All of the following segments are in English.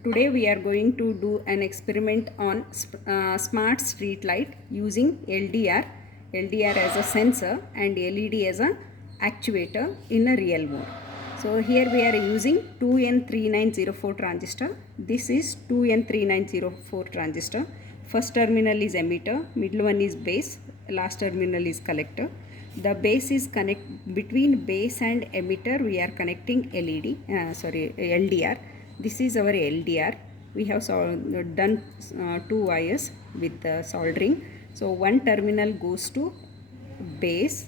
Today we are going to do an experiment on smart street light using LDR, LDR as a sensor and LED as a actuator in a real mode. So here we are using 2N3904 transistor. This is 2N3904 transistor. First terminal is emitter, middle one is base, last terminal is collector. The base is between base and emitter we are connecting LDR. This is our LDR. We have done two wires with the soldering. So one terminal goes to base.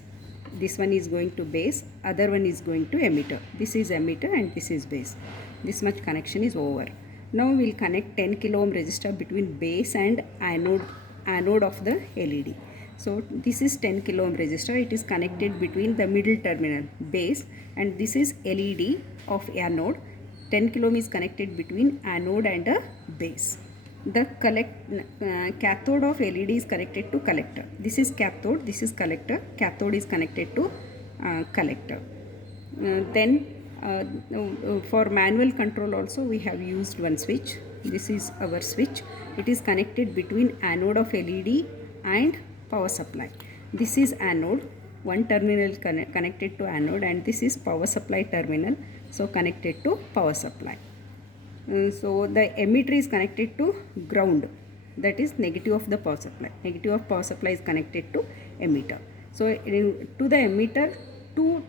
This one is going to base. Other one is going to emitter. This is emitter and this is base. This much connection is over. Now we will connect 10 kilo ohm resistor between base and anode of the LED. So this is 10 kilo ohm resistor. It is connected between the middle terminal base and this is LED of anode. 10 kilo ohm is connected between anode and a base. The cathode of LED is connected to collector. This is cathode, this is collector. Cathode is connected to collector. For manual control also we have used one switch. This is our switch. It is connected between anode of LED and power supply. This is anode. One terminal connected to anode and this is power supply terminal, so connected to power supply. So the emitter is connected to ground, that is negative of the power supply. Negative of power supply is connected to emitter. So to the emitter two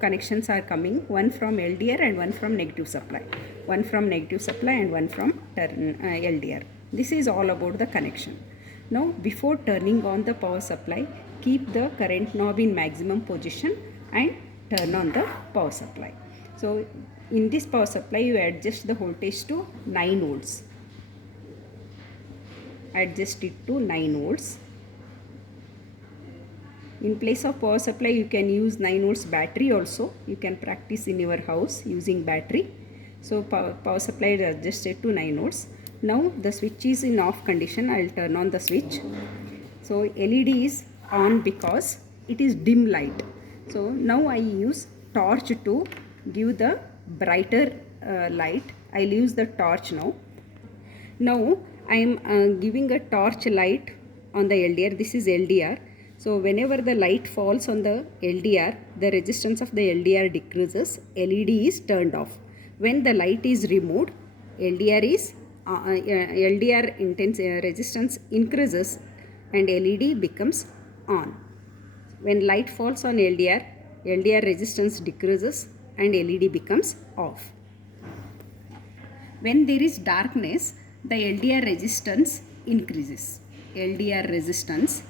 connections are coming, one from LDR and one from negative supply. One from negative supply and one from LDR. This is all about the connection. Now before turning on the power supply, keep the current knob in maximum position and turn on the power supply. So in this power supply you adjust the voltage to 9 volts. Adjust it to 9 volts. In place of power supply you can use 9 volts battery also. You can practice in your house using battery. So power supply is adjusted to 9 volts. Now the switch is in off condition. I will turn on the switch. So LED is on because it is dim light. So now I use torch to give the brighter light. I will use the torch now. Now I am giving a torch light on the LDR. This is LDR. So whenever the light falls on the LDR, the resistance of the LDR decreases. LED is turned off. When the light is removed, LDR resistance increases and LED becomes on. When light falls on LDR, LDR resistance decreases and LED becomes off. When there is darkness, the LDR resistance increases. LDR resistance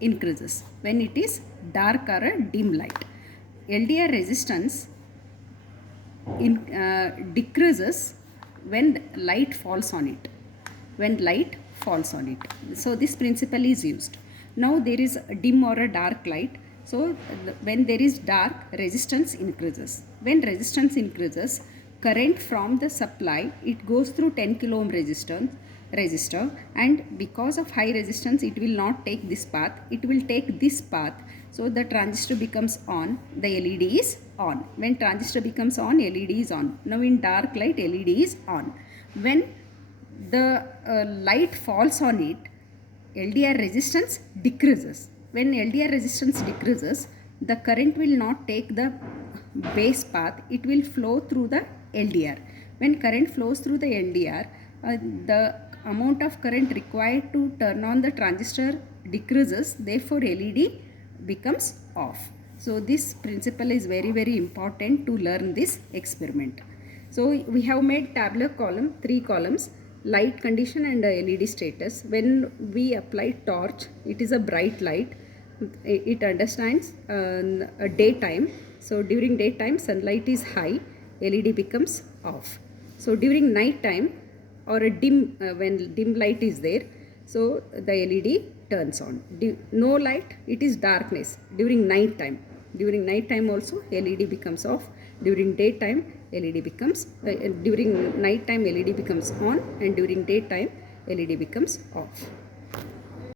increases when it is dark or a dim light. LDR resistance decreases when light falls on it. When light falls on it. So this principle is used. Now there is a dim or a dark light. So when there is dark, resistance increases. When resistance increases, current from the supply, it goes through 10 kilo ohm resistor, and because of high resistance it will not take this path, it will take this path. So the transistor becomes on, the LED is on. When transistor becomes on, LED is on. Now in dark light, LED is on. When the light falls on it, LDR resistance decreases. When LDR resistance decreases, the current will not take the base path, it will flow through the LDR. When current flows through the LDR, the amount of current required to turn on the transistor decreases, therefore LED becomes off. So this principle is very important to learn this experiment. So we have made tabular column, 3 columns, light condition and LED status. When we apply torch, it is a bright light. It understands a daytime. So during daytime sunlight is high, LED becomes off. So during night time or a dim, when dim light is there, so the LED turns on. No light, it is darkness during night time. During night time also LED becomes off. During daytime LED becomes, during night time LED becomes on, and during daytime LED becomes off.